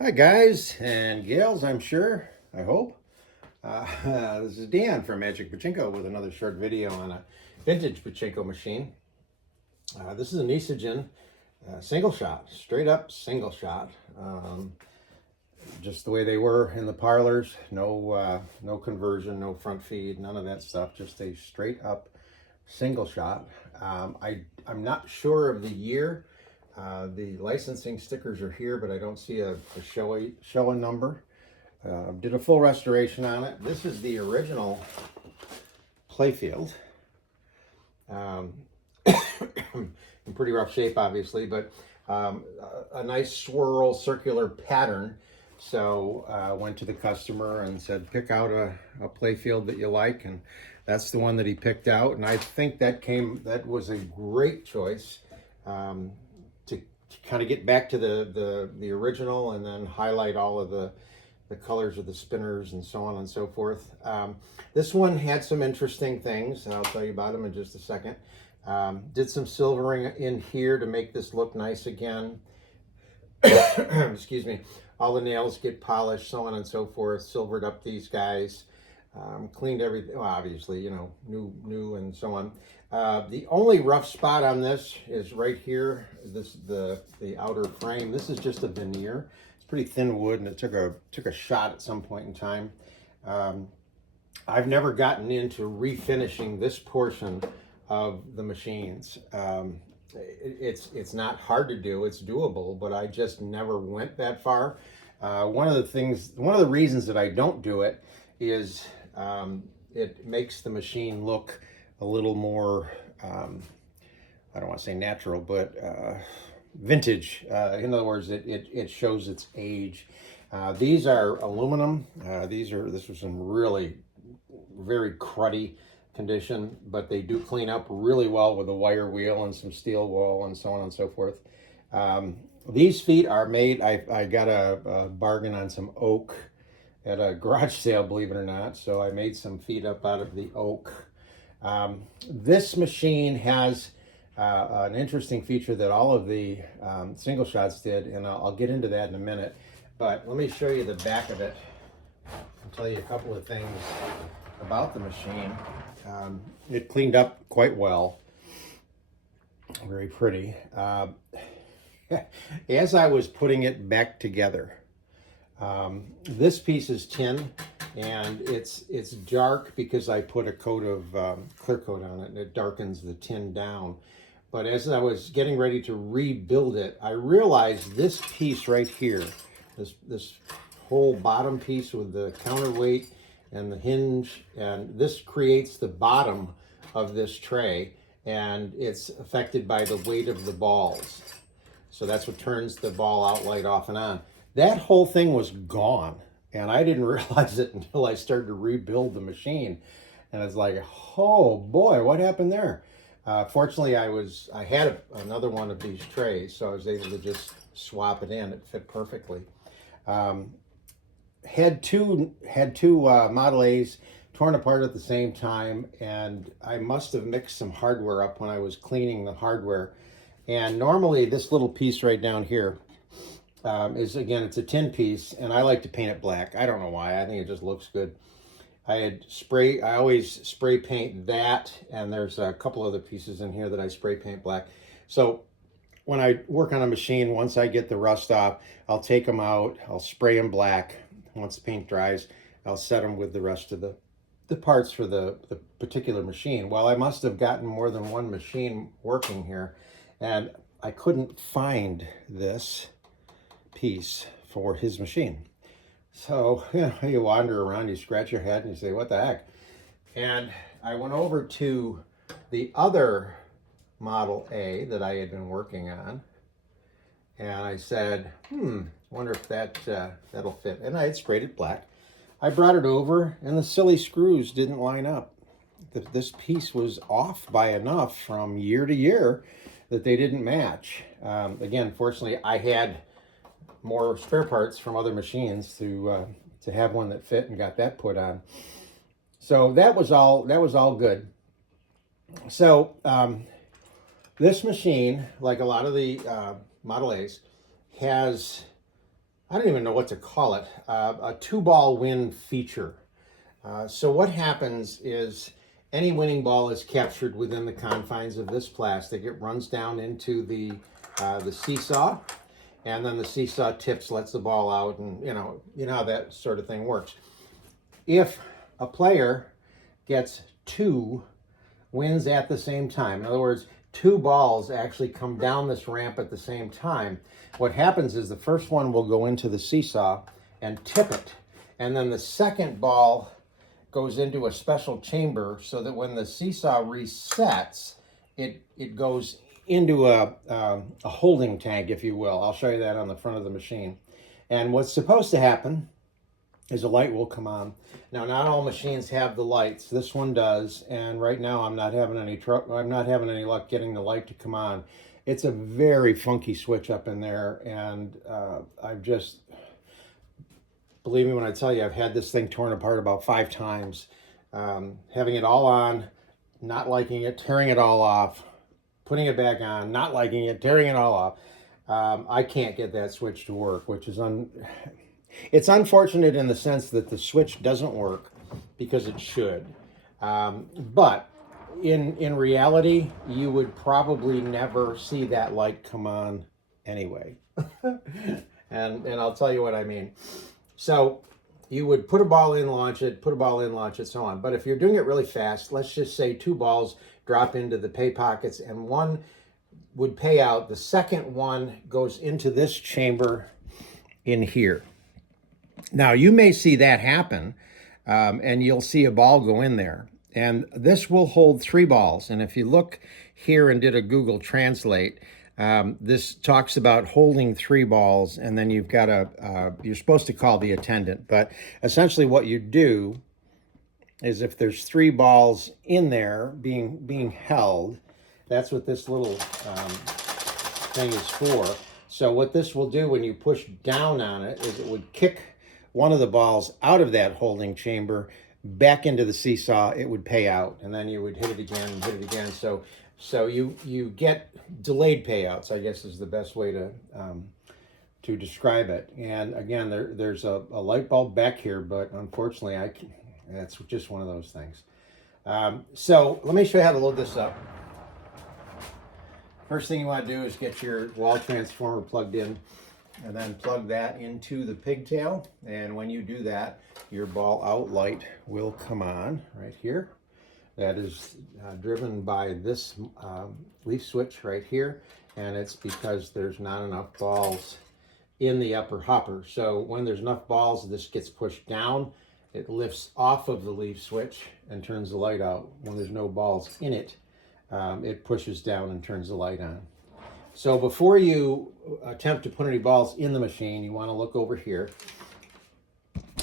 Hi guys and gals, I'm sure, I hope. This is Dan from Magic Pachinko with another short video on a vintage Pachinko machine. This is a Nishijin single shot, straight up single shot. Just the way they were in the parlors, no conversion, no front feed, none of that stuff, just a straight up single shot. I'm not sure of the year. The licensing stickers are here, but I don't see a show a number. Did a full restoration on it. This is the original playfield. In pretty rough shape, obviously, but a nice swirl circular pattern. So went to the customer and said, pick out a playfield that you like, and that's the one that he picked out. And I think that was a great choice. To kind of get back to the original and then highlight all of the colors of the spinners and so on and so forth. This one had some interesting things, and I'll tell you about them in just a second. Did some silvering in here to make this look nice again. Excuse me. All the nails get polished, so on and so forth. Silvered up these guys. Cleaned everything, well, obviously, you know, new and so on. The only rough spot on this is right here, the outer frame. This is just a veneer. It's pretty thin wood, and it took a shot at some point in time. I've never gotten into refinishing this portion of the machines. It's not hard to do, it's doable, but I just never went that far. One of the reasons that I don't do it is it makes the machine look a little more, I don't want to say natural, but vintage. In other words, it shows its age. These are aluminum. This was in really very cruddy condition, but they do clean up really well with a wire wheel and some steel wool and so on and so forth. These feet are made, I got a bargain on some oak at a garage sale, believe it or not. So I made some feet up out of the oak. This machine has an interesting feature that all of the single shots did, and I'll get into that in a minute. But let me show you the back of it and tell you a couple of things about the machine. It cleaned up quite well. Very pretty. As I was putting it back together, this piece is tin, and it's dark because I put a coat of clear coat on it, and it darkens the tin down. But as I was getting ready to rebuild it, I realized this piece right here, this whole bottom piece with the counterweight and the hinge, and this creates the bottom of this tray, and it's affected by the weight of the balls. So that's what turns the ball outlet off and on. That whole thing was gone, and I didn't realize it until I started to rebuild the machine. And it's like, oh boy, what happened there? Fortunately, I had another one of these trays, so I was able to just swap it in. It fit perfectly. Had two Model A's torn apart at the same time, and I must have mixed some hardware up when I was cleaning the hardware. And normally this little piece right down here is, again, it's a tin piece, and I like to paint it black. I don't know why. I think it just looks good. I always spray paint that, and there's a couple other pieces in here that I spray paint black. So when I work on a machine, once I get the rust off, I'll take them out, I'll spray them black. Once the paint dries, I'll set them with the rest of the parts for the particular machine. Well, I must have gotten more than one machine working here, and I couldn't find this piece for his machine. So, you know, you wander around, you scratch your head, and you say, what the heck? And I went over to the other Model A that I had been working on, and I said, wonder if that'll fit. And I had sprayed it black. I brought it over, and the silly screws didn't line up. This piece was off by enough from year to year that they didn't match. Again, fortunately, I had more spare parts from other machines to have one that fit, and got that put on. So that was all good. So this machine, like a lot of the Model A's, has I don't even know what to call it, a 2-ball win feature. So what happens is any winning ball is captured within the confines of this plastic. It runs down into the seesaw, and then the seesaw tips, lets the ball out, and you know how that sort of thing works. If a player gets 2 wins at the same time, in other words, 2 balls actually come down this ramp at the same time, what happens is the first one will go into the seesaw and tip it, and then the second ball goes into a special chamber so that when the seesaw resets, it goes into a holding tank, if you will. I'll show you that on the front of the machine. And what's supposed to happen is a light will come on. Now, not all machines have the lights. This one does, and right now I'm not having any luck getting the light to come on. It's a very funky switch up in there, and I've just, believe me when I tell you, I've had this thing torn apart about 5 times. Having it all on, not liking it, tearing it all off, putting it back on, not liking it, tearing it all off. I can't get that switch to work, which is it's unfortunate in the sense that the switch doesn't work because it should. But in reality, you would probably never see that light come on anyway. and I'll tell you what I mean. So you would put a ball in, launch it, put a ball in, launch it, so on. But if you're doing it really fast, let's just say 2 balls drop into the pay pockets and one would pay out. The second one goes into this chamber in here. Now, you may see that happen, and you'll see a ball go in there. And this will hold 3 balls. And if you look here and did a Google Translate, this talks about holding 3 balls, and then you've got you're supposed to call the attendant. But essentially what you do is if there's 3 balls in there being held, that's what this little thing is for. So what this will do when you push down on it is it would kick one of the balls out of that holding chamber back into the seesaw. It would pay out, and then you would hit it again and hit it again. So you get delayed payouts, I guess is the best way to describe it. And again, there's a light bulb back here, but unfortunately that's just one of those things. So let me show you how to load this up. First thing you want to do is get your wall transformer plugged in, and then plug that into the pigtail. And when you do that, your ball out light will come on right here. That is driven by this leaf switch right here, and it's because there's not enough balls in the upper hopper. So when there's enough balls, this gets pushed down, it lifts off of the leaf switch and turns the light out. When there's no balls in it, it pushes down and turns the light on. So before you attempt to put any balls in the machine, you want to look over here.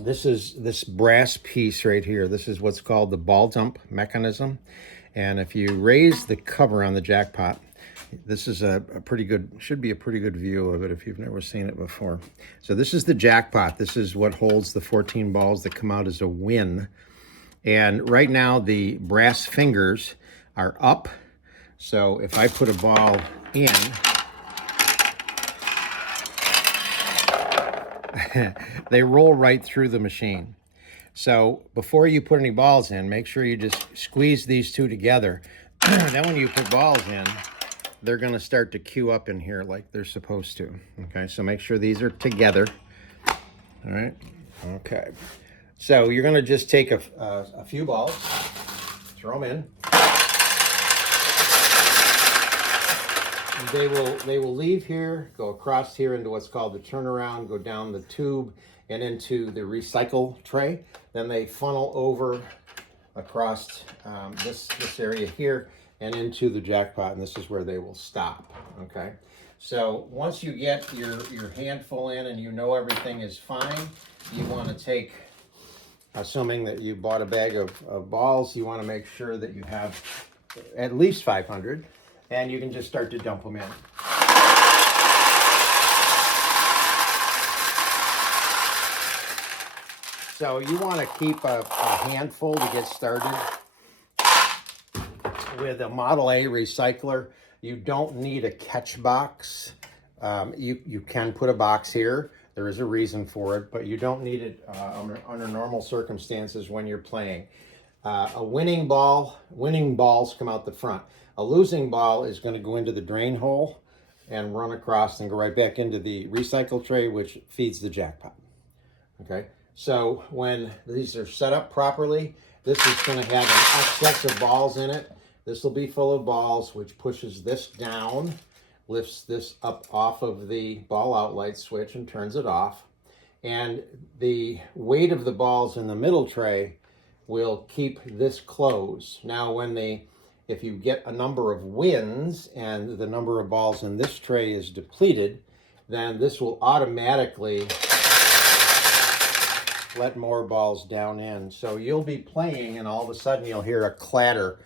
This is this brass piece right here. This is what's called the ball dump mechanism. And if you raise the cover on the jackpot, this is a pretty good, should be a pretty good view of it if you've never seen it before. So this is the jackpot. This is what holds the 14 balls that come out as a win. And right now the brass fingers are up. So if I put a ball in, they roll right through the machine. So before you put any balls in, make sure you just squeeze these two together. Then when you put balls in, they're going to start to queue up in here like they're supposed to. Okay, so make sure these are together. All right, okay. So you're going to just take a few balls, throw them in. They will leave here, go across here into what's called the turnaround, go down the tube and into the recycle tray. Then they funnel over across this area here and into the jackpot, and this is where they will stop. Okay, so once you get your handful in and you know everything is fine, you want to take, assuming that you bought a bag of balls, you want to make sure that you have at least 500. And you can just start to dump them in. So you want to keep a handful to get started. With a Model A recycler, you don't need a catch box. You can put a box here. There is a reason for it, but you don't need it under normal circumstances when you're playing. Winning balls come out the front. A losing ball is going to go into the drain hole and run across and go right back into the recycle tray, which feeds the jackpot. Okay, so when these are set up properly, this is going to have an excess of balls in it. This will be full of balls, which pushes this down, lifts this up off of the ball out light switch and turns it off. And the weight of the balls in the middle tray will keep this closed. Now, if you get a number of wins and the number of balls in this tray is depleted, then this will automatically let more balls down in. So you'll be playing and all of a sudden you'll hear a clatter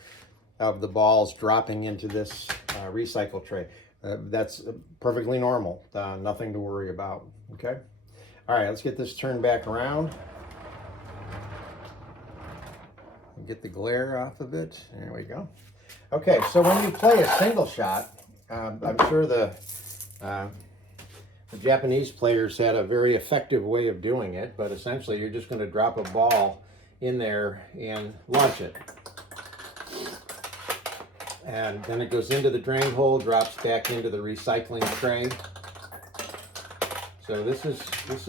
of the balls dropping into this recycle tray. That's perfectly normal, nothing to worry about, okay? All right, let's get this turned back around. Get the glare off of it. There we go. Okay, so when you play a single shot, I'm sure the Japanese players had a very effective way of doing it, but essentially you're just going to drop a ball in there and launch it. And then it goes into the drain hole, drops back into the recycling tray. So this is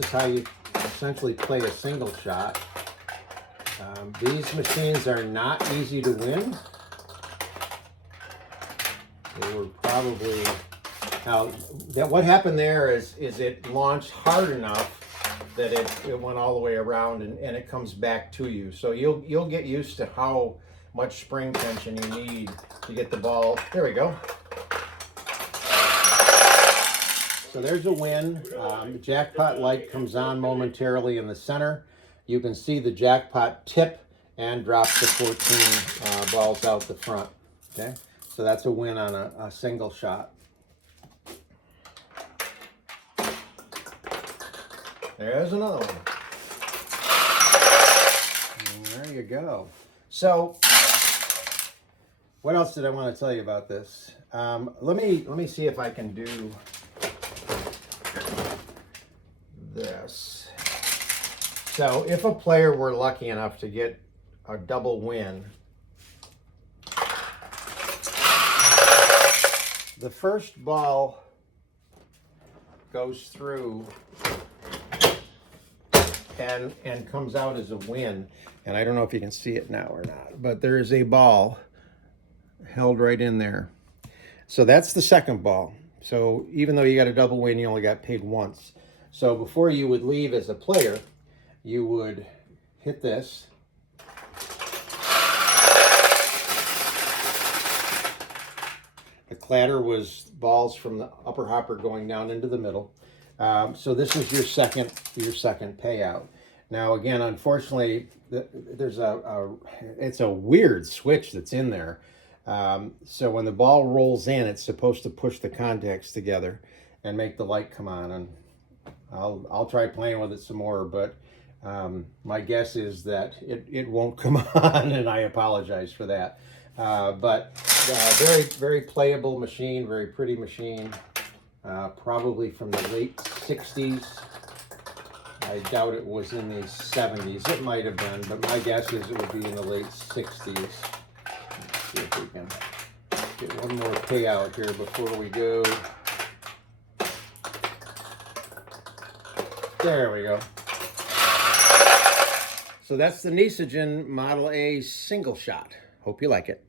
how you essentially play a single shot. These machines are not easy to win. They were probably, now what happened there is it launched hard enough that it went all the way around and it comes back to you. So you'll get used to how much spring tension you need to get the ball. There we go. So there's a win. The jackpot light comes on momentarily in the center. You can see the jackpot tip and drop the 14 balls out the front. Okay, so that's a win on a single shot. There's another one. And there you go. So, what else did I want to tell you about this? Let me see if I can do this. So if a player were lucky enough to get a double win, the first ball goes through and comes out as a win. And I don't know if you can see it now or not, but there is a ball held right in there. So that's the second ball. So even though you got a double win, you only got paid once. So before you would leave as a player, you would hit this. The clatter was balls from the upper hopper going down into the middle. So this is your second payout. Now again, unfortunately, it's a weird switch that's in there. So when the ball rolls in, it's supposed to push the contacts together and make the light come on. And I'll try playing with it some more, but my guess is that it won't come on, and I apologize for that. But very, very playable machine, very pretty machine, probably from the late 60s. I doubt it was in the 70s. It might have been, but my guess is it would be in the late 60s. Let's see if we can get one more payout here before we go. There we go. So that's the Nishijin Model A single shot. Hope you like it.